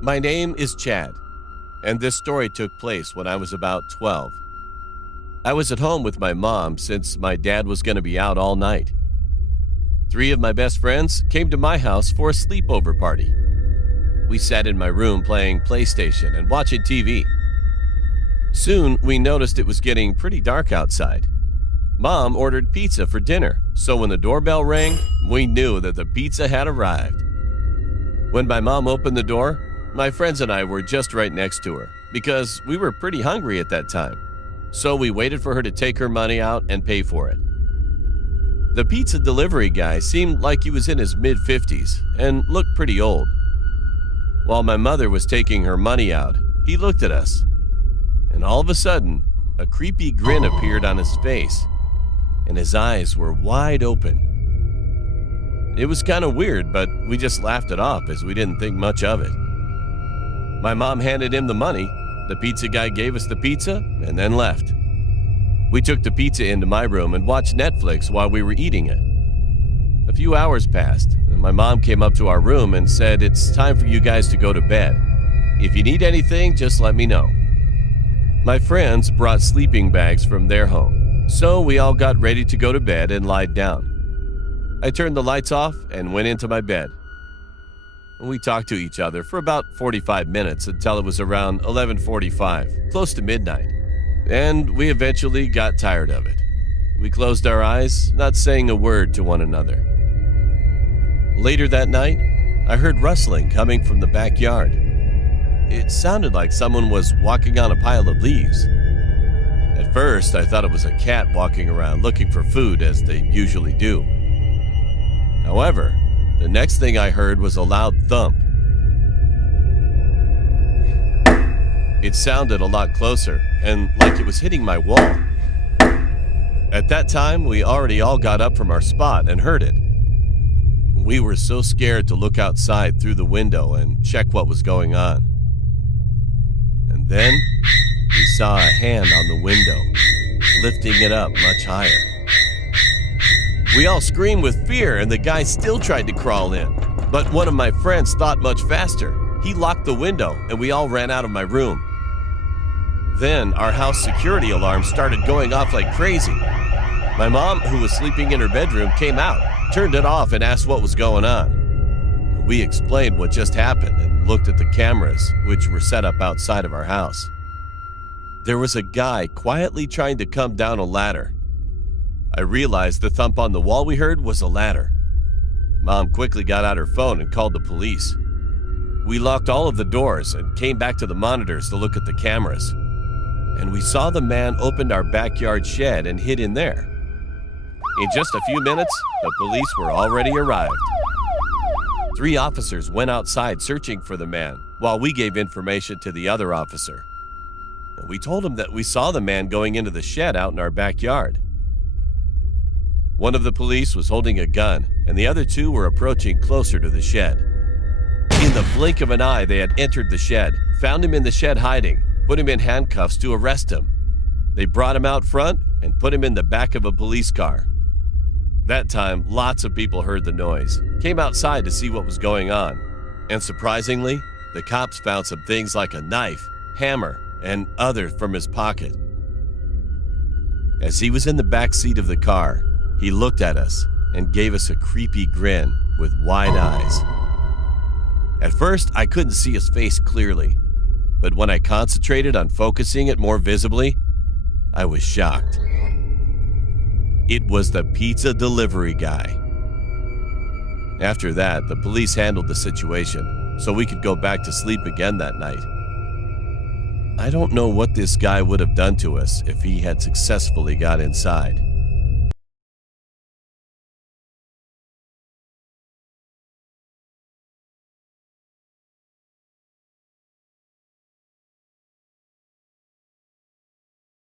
My name is Chad, and this story took place when I was about 12. I was at home with my mom since my dad was going to be out all night. 3 of my best friends came to my house for a sleepover party. We sat in my room playing PlayStation and watching TV. Soon, we noticed it was getting pretty dark outside. Mom ordered pizza for dinner, so when the doorbell rang, we knew that the pizza had arrived. When my mom opened the door, my friends and I were just right next to her because we were pretty hungry at that time, so we waited for her to take her money out and pay for it. The pizza delivery guy seemed like he was in his mid-50s and looked pretty old. While my mother was taking her money out, he looked at us, and all of a sudden, a creepy grin appeared on his face, and his eyes were wide open. It was kind of weird, but we just laughed it off as we didn't think much of it. My mom handed him the money, the pizza guy gave us the pizza, and then left. We took the pizza into my room and watched Netflix while we were eating it. A few hours passed, and my mom came up to our room and said, "It's time for you guys to go to bed. If you need anything, just let me know." My friends brought sleeping bags from their home, so we all got ready to go to bed and lied down. I turned the lights off and went into my bed. We talked to each other for about 45 minutes until it was around 11:45, close to midnight, and we eventually got tired of it. We closed our eyes, not saying a word to one another. Later that night, I heard rustling coming from the backyard. It sounded like someone was walking on a pile of leaves. At first, I thought it was a cat walking around looking for food, as they usually do. However, the next thing I heard was a loud thump. It sounded a lot closer, and like it was hitting my wall. At that time, we already all got up from our spot and heard it. We were so scared to look outside through the window and check what was going on. And then, we saw a hand on the window, lifting it up much higher. We all screamed with fear, and the guy still tried to crawl in. But one of my friends thought much faster. He locked the window, and we all ran out of my room. Then our house security alarm started going off like crazy. My mom, who was sleeping in her bedroom, came out, turned it off, and asked what was going on. We explained what just happened and looked at the cameras, which were set up outside of our house. There was a guy quietly trying to come down a ladder. I realized the thump on the wall we heard was a ladder. Mom quickly got out her phone and called the police. We locked all of the doors and came back to the monitors to look at the cameras. And we saw the man opened our backyard shed and hid in there. In just a few minutes, the police were already arrived. 3 officers went outside searching for the man while we gave information to the other officer. And we told him that we saw the man going into the shed out in our backyard. One of the police was holding a gun, and the other 2 were approaching closer to the shed. In the blink of an eye, they had entered the shed, found him in the shed hiding, put him in handcuffs to arrest him. They brought him out front and put him in the back of a police car. That time, lots of people heard the noise, came outside to see what was going on, and surprisingly, the cops found some things like a knife, hammer, and others from his pocket. As he was in the back seat of the car, he looked at us and gave us a creepy grin with wide eyes. At first, I couldn't see his face clearly, but when I concentrated on focusing it more visibly, I was shocked. It was the pizza delivery guy. After that, the police handled the situation so we could go back to sleep again that night. I don't know what this guy would have done to us if he had successfully got inside.